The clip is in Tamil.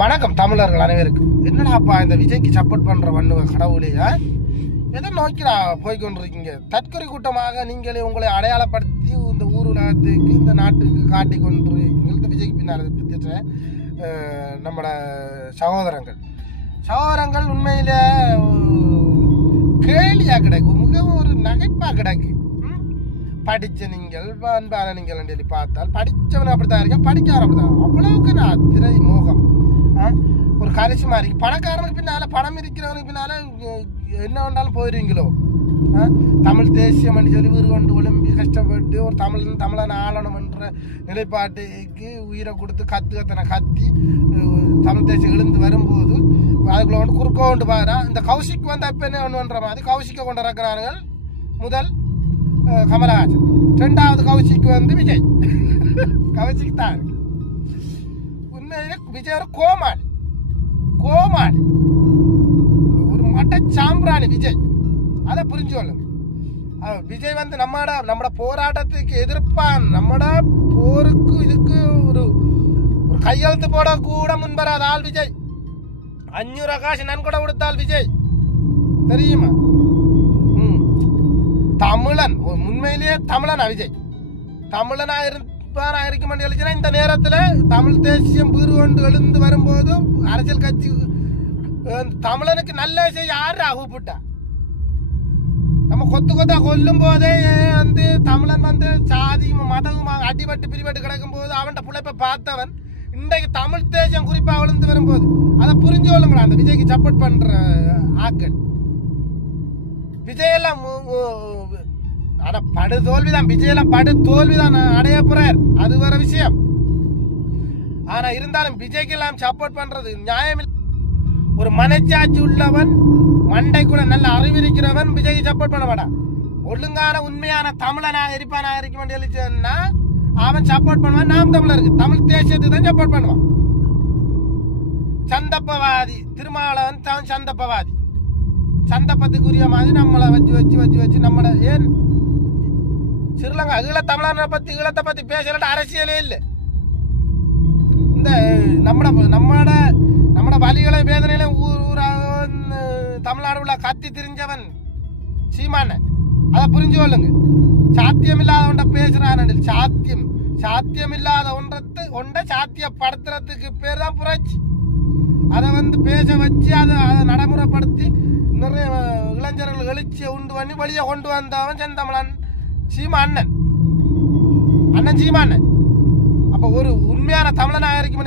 வணக்கம் தமிழர்கள் அனைவருக்கும். என்னடாப்பா இந்த விஜய்க்கு சப்போர்ட் பண்ற வண்ணுவ கடவுளையா எதை நோக்கி போய்கொண்டிருக்கீங்க? தற்கொலை கூட்டமாக நீங்களே உங்களை அடையாளப்படுத்தி இந்த ஊர் உலகத்துக்கு இந்த நாட்டுக்கு காட்டி கொண்டிருக்கீங்க. இந்த விஜய்க்கு பின்னால் நம்மளோட சகோதரங்கள் உண்மையில கேலியா கிடக்கு, மிகவும் ஒரு நகைப்பா கிடக்கு. படித்த நீங்கள் அன்பான நீங்கள் சொல்லி பார்த்தால் படித்தவன் அப்படித்தான் இருக்கேன், படிக்காத அப்படித்தான். அவ்வளவுக்கு நான் திரை மோகம், ஒரு கரிசுமா இருக்கு. பணக்காரனுக்கு பின்னால் பணம் இருக்கிறவனுக்கு பின்னால் என்ன வேண்டாலும் போயிடுவீங்களோ. தமிழ் தேசியம் என்று சொல்லி வீடு கொண்டு ஒழும்பி கஷ்டப்பட்டு ஒரு தமிழன் ஆளணும் என்ற நிலைப்பாட்டுக்கு உயிரை கொடுத்து கத்தி தமிழ் தேசியம் எழுந்து வரும்போது அதுக்குள்ள வந்து குறுக்க கொண்டு பாரு. இந்த கௌசிக் வந்து அப்போ என்ன ஒன்றுன்ற மாதிரி கௌசிக்கை கொண்டு இறக்குறார்கள். முதல் கமலஹாசன், ரெண்டாவது கௌசிக்கு வந்து விஜய். கௌசிக் தான் உண்மையிலே விஜய் ஒரு கோமாளி, ஒரு மட்ட சாம்பிராணி விஜய். அதை புரிஞ்சு கொள்ளுங்க. விஜய் வந்து நம்மட போராட்டத்துக்கு எதிர்ப்பான், நம்மட போருக்கு இதுக்கு ஒரு கையெழுத்து போட கூட முன்வராத ஆள் விஜய். 500 காசு நன்கொடை கொடுத்தால் விஜய் தெரியுமா? தமிழன், உண்மையிலேயே தமிழனா விஜய்? தமிழனா இருக்கும் எழுச்சினா இந்த நேரத்தில் தமிழ் தேசியம் வீறு கொண்டு எழுந்து வரும்போது அரசியல் கட்சி தமிழனுக்கு நல்ல செய்ய யாரு கூப்பிட்டா? நம்ம கொத்தா கொல்லும் போதே வந்து தமிழன் வந்து சாதி மதம் அடிபட்டு பிரிபட்டு கிடக்கும் போது அவன் பிழைப்பை பார்த்தவன் இன்றைக்கு தமிழ் தேசியம் குறிப்பாக விழுந்து வரும்போது அதை புரிஞ்சு கொள்ளுங்களா? அந்த விஜய்க்கு சப்போர்ட் பண்ற ஆக்கள் விஜயெல்லாம் ஆனா படுதோல்விதான், விஜயெல்லாம் படுதோல்விதான் அடைய போறார், அது வேற விஷயம். ஆனா இருந்தாலும் விஜய்க்கு எல்லாம் சப்போர்ட் பண்றது நியாயம் இல்லை. ஒரு மனச்சாட்சி உள்ளவன், மண்டைக்குள்ள நல்ல அறிவிருக்கிறவன் விஜய்க்கு சப்போர்ட் பண்ண மாட்டான். ஒழுங்கான உண்மையான தமிழனாக இருப்பானா அவன் சப்போர்ட் பண்ணுவான். நாம் தமிழருக்கு, தமிழ் தேசியத்துக்கு தான் சப்போர்ட் பண்ணுவான். சந்தப்பவாதி திருமாவளவன் தான் சந்தப்பவாதி. சந்தப்பத்துக்குரிய மாதிரி நம்மளை வச்சு நம்மளை ஏன் ஸ்ரீலங்கா ஈழத்தை பத்தி பேசல அரசியலே இல்லை. இந்த நம்மட வலிகளை வேதனையிலும் தமிழ்நாடு உள்ள கத்தி திரிஞ்சவன் சீமான, அதை புரிஞ்சு கொள்ளுங்க. சாத்தியம் இல்லாத ஒன்றை பேசுறான். சாத்தியம் இல்லாத ஒன்றை சாத்தியப்படுத்துறதுக்கு பேர் தான் புரட்சி. அதை வந்து பேச வச்சு அதை நடைமுறைப்படுத்தி நிறைய இளைஞர்கள் எழுச்சியை உண்டு பண்ணி வழியை கொண்டு வந்தவன் செந்தமிழன் சீமானன், அண்ணன் சீமானன். அப்போ ஒரு உண்மையான தமிழனாக இருக்கும்